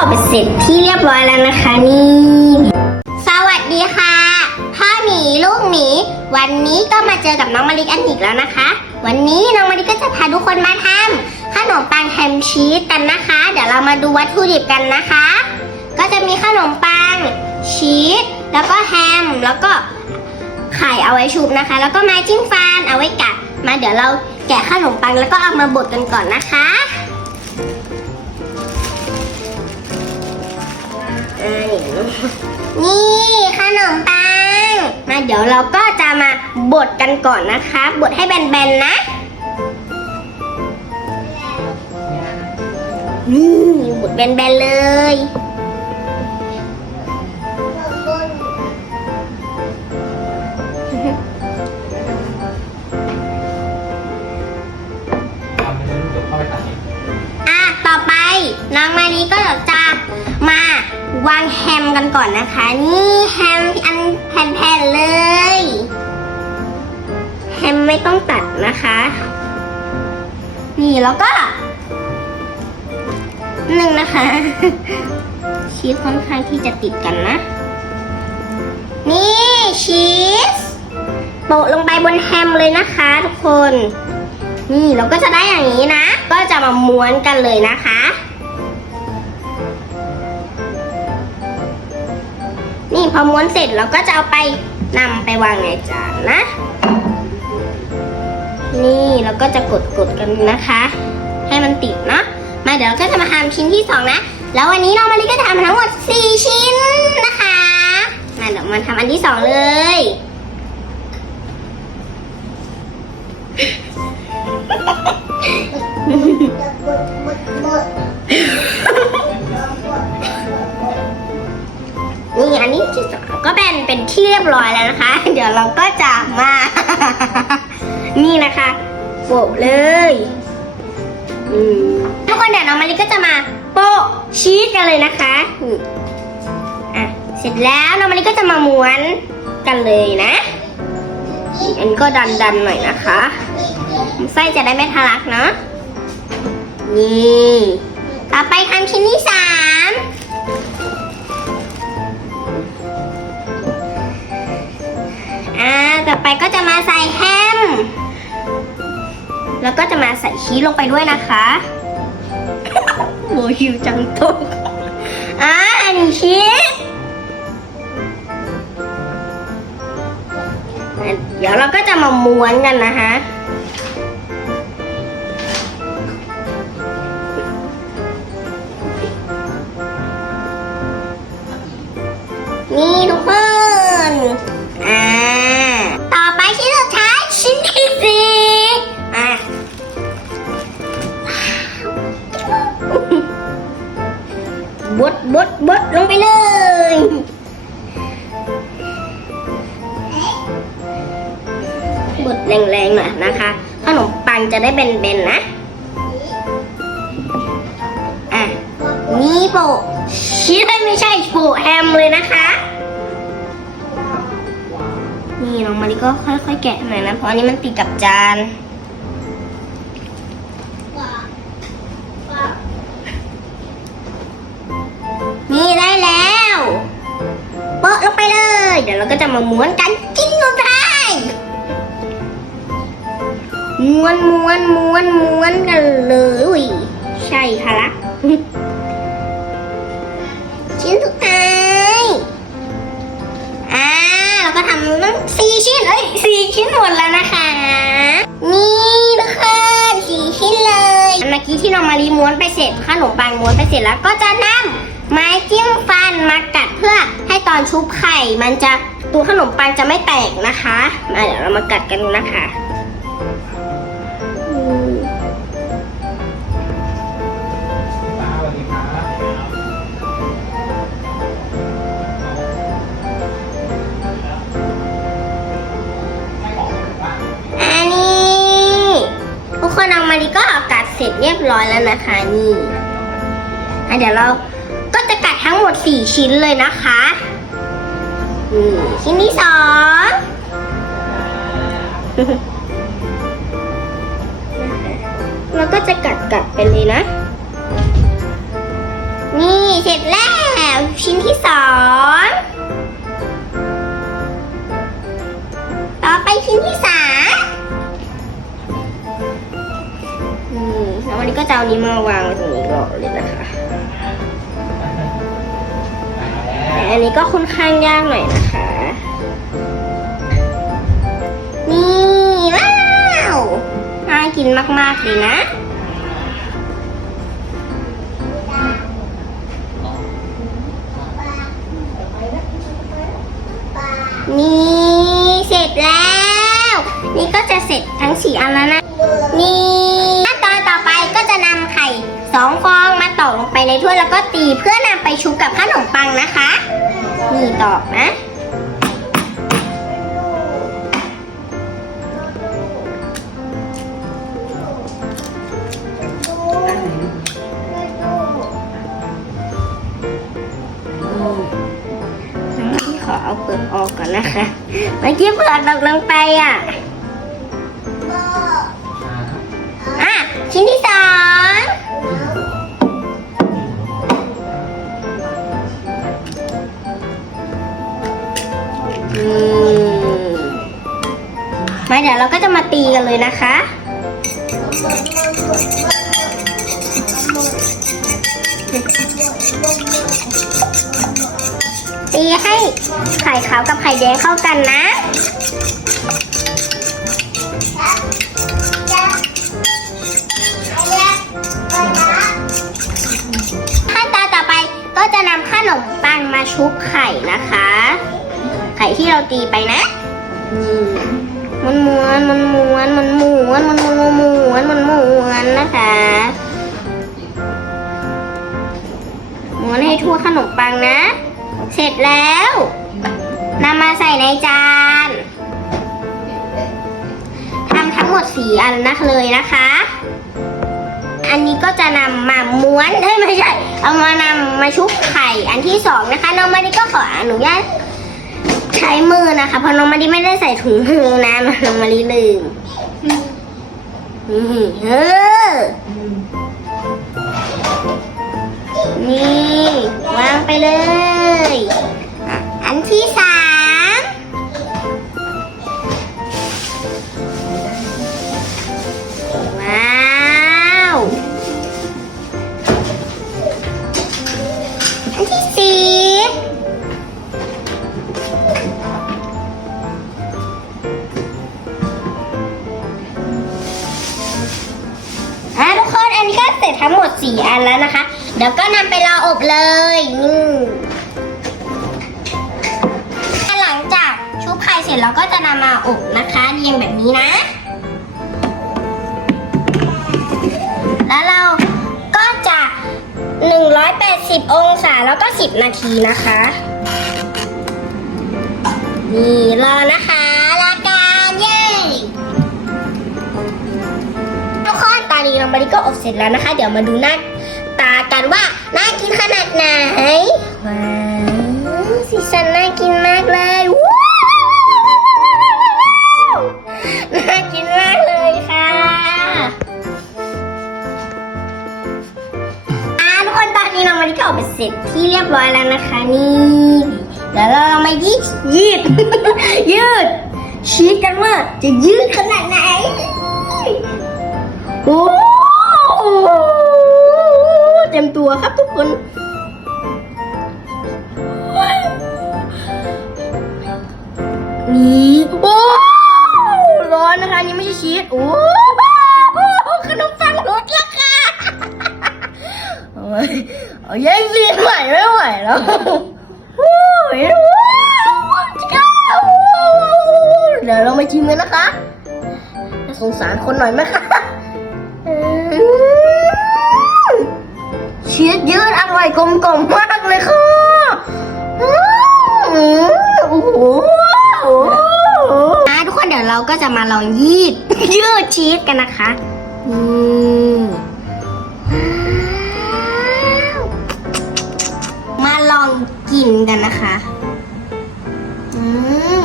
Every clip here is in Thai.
ออกไปเสร็จที่เรียบร้อยแล้วนะคะนี่ สวัสดีค่ะ พ่อหมีลูกหมี วันนี้ก็มาเจอกับน้องมาริกอันอีกแล้วนะคะ วันนี้น้องมาริกก็จะพาทุกคนมาทำขนมปังแฮมชีสกันนะคะ เดี๋ยวเรามาดูวัตถุดิบกันนะคะ ก็จะมีขนมปังชีสแล้วก็แฮมแล้วก็ไข่เอาไว้ชุบนะคะ แล้วก็ไม้จิ้มฟันเอาไว้กัดมาเดี๋ยวเราแกะขนมปังแล้วก็เอามาบดกันก่อนนะคะ อ่านี่ขนมปังมาเดี๋ยวเราก็จะมาบดกันก่อนนะคะ บดให้แบนๆนะนี่บดแบนๆเลยอะต่อไปน้องมารีก็จะมา วางแฮมกันก่อนนะคะ นี่แฮมอันแผ่นๆเลย แฮมไม่ต้องตัดนะคะ นี่แล้วก็หนึ่งนะคะ ชีสค่อนข้างที่จะติดกันนะ นี่ชีสโปะลงไปบนแฮมเลยนะคะทุกคน นี่เราก็จะได้อย่างนี้นะ ก็จะมาม้วนกันเลยนะคะ นี่พอม้วนเสร็จเราก็จะเอาไปนำไปวางในจานนะ นี่เราก็จะกดกดๆกันนะคะ ให้มันติดเนาะมาเดี๋ยวเราก็จะมาทำชิ้นที่สองนะ แล้ววันนี้เรามาลิก็จะทำทั้งหมด4ชิ้นนะคะมาเดี๋ยวมาทำอันที่สองเลยนี่ อันนี้ที่สองก็เป็นเป็นที่เรียบร้อยแล้วนะคะ เดี๋ยวเราก็จะมา นี่นะคะโปะเลยทุกคนเดี๋ยวน้องมาริก็จะมาโปะชีสกันเลยนะคะอะเสร็จแล้วน้องมาริก็จะมาม้วนกันเลยนะอันก็ดันดันหน่อยนะคะไส้จะได้ไม่ทะลักเนาะนี่ต่อไปทำชิ้นที่สาม ต่อไปก็จะมาใส่แฮม แล้วก็จะมาใส่ชีสลงไปด้วยนะคะโหหิวจังตุ๊กอ่าอันนี้ชีสเดี๋ยวเราก็จะมาม้วนกันนะคะ ได้เบนๆนนะ อะ นี่โปะชีสไม่ใช่โปะแฮมเลยนะคะ นี่น้องมาริก็ค่อยๆแกะหน่อยนะ เพราะอันนี้มันติดกับจาน นี่ได้แล้วโปะลงไปเลย เดี๋ยวเราก็จะมาม้วนกันกิ ม้วนม้วนม้วนม้วนกันเลยใช่ค่ะละชิ้นสุดท้ายอ่าเราก็ทำตั้งสี่ชิ้นเอ้ยสี่ชิ้นหมดแล้วนะคะ นี่ทุกคนสี่ชิ้นเลยเมื่อกี้ที่น้องมารีม้วนไปเสร็จขนมปังม้วนไปเสร็จแล้วก็จะนำไม้จิ้มฟันมากัดเพื่อให้ตอนชุบไข่มันจะตัวขนมปังจะไม่แตกนะคะมาเดี๋ยวเรามากัดกันนะคะ เรียบร้อยแล้วนะคะนี่เดี๋ยวเราก็จะกัดทั้งหมด 4 ชิ้นเลยนะคะนี่ชิ้นที่สองเราก็จะกัดกัดไปเลยนะ นี่ชิ้นร็จแล้วชิ้นที่สองต่อไปชิ้นที่สาม วันนี้ก็จะเอานี้มาวางไว้ตรงนี้ก่อนเลยนะคะแต่อันนี้ก็ค่อนข้างยากหน่อยนะคะ นี่ว้าวน่ากินมากๆเลยนะนี่เสร็จแล้ว นี่ก็จะเสร็จทั้งสี่อันแล้วนะ นี่ สองฟองมาตอกลงไปในถ้วยแล้วก็ตีเพื่อนำไปชุบกับขนมปังนะคะ นี่ตอกนะ ขอเอาเปลือกออกก่อนนะคะ เมื่อกี้เปลือกตกลงไปอะ เดี๋ยวเราก็จะมาตีกันเลยนะคะ ตีให้ไข่ขาวกับไข่แดงเข้ากันนะขั้นตอนต่อไปก็จะนำขนมปังมาชุบไข่นะคะ ไข่ที่เราตีไปนะ มันม้วน มันม้วน มันม้วน มันม้วนม้วน มันม้วนนะคะ ม้วนให้ทั่วขนมปังนะ เสร็จแล้วนำมาใส่ในจานทำทั้งหมดสี่อันนะเลยนะคะ อันนี้ก็จะนำมาม้วนเอ้ยไม่ใช่ เอามานำมาชุบไข่อันที่สองนะคะน้องมาดิก็ขออนุญาต ใช้มือนะคะ เพราะน้องมาดิไม่ได้ใส่ถุงมือนะน้องมาดิลืมนี่เออนี่ วางไปเลย อันที่สาม ร็จเราก็จะนำมาอบนะคะเรียงแบบนี้นะ แล้วเราก็จะ 180 องศาแล้วก็ 10 นาทีนะคะ นี่รอนะคะรอการเย้ทุกคนตอนนี้น้องมาริก็อบเสร็จแล้วนะคะ เดี๋ยวมาดูหน้าตากันว่าน่ากินขนาดไหน อนนี้น้องมาริก็ออกไปเสร็จที่เรียบร้อยแล้วนะคะนี่เดี๋ยวเรามายืดยืดยืดชีสกันว่าจะยืดขนาดไหนโอ้เต็มตัวครับทุกคนนี่โอ้ร้อนนะคะนนี่ไม่ใช่ชีสโอ้ เอาแย่งซีนใหม่ไม่ไหวแล้วโอ้ยเดี๋ยวเรามาชิมกันนะคะน่าสงสารคนหน่อยไหมคะอืมชีสยืดอร่อยกลมกล่อมมากเลยค่ะอืมโอ้โหอะทุกคนเดี๋ยวเราก็จะมาลองยืดยืดชีสกันนะคะอืม องกินกันนะคะ อืม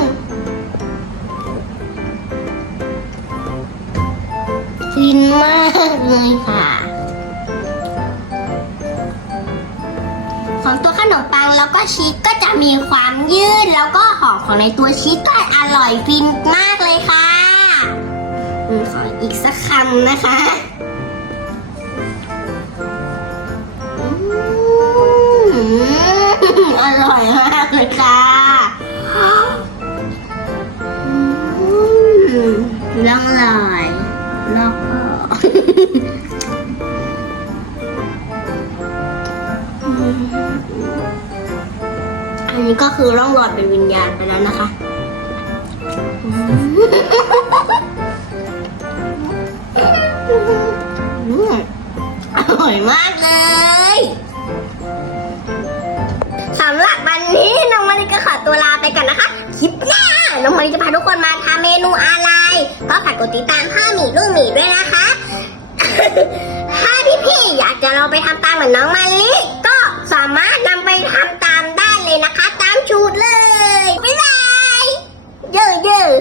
กินมากเลยค่ะ ของตัวขนมปังแล้วก็ชีสก็จะมีความยืดแล้วก็หอมของในตัวชีสก็อร่อยฟินมากเลยค่ะขออีกสักคำนะคะ อร่อยมากเลยค่ะอืมล่องลอยแล้วก็อันนี้ก็คือร่องรอยเป็นวิญญาณไปแล้วนะคะอร่อยมากเลย นูอะไรก็ฝากกดติดตามพ่อหมีลูกหมีด้วยนะคะ ถ้าพี่ๆอยากจะลองไปทำตามเหมือนน้องมาลิก็สามารถนำไปทำตามได้เลยนะคะ ตามชูดเลยบ๊ายบายเยอะ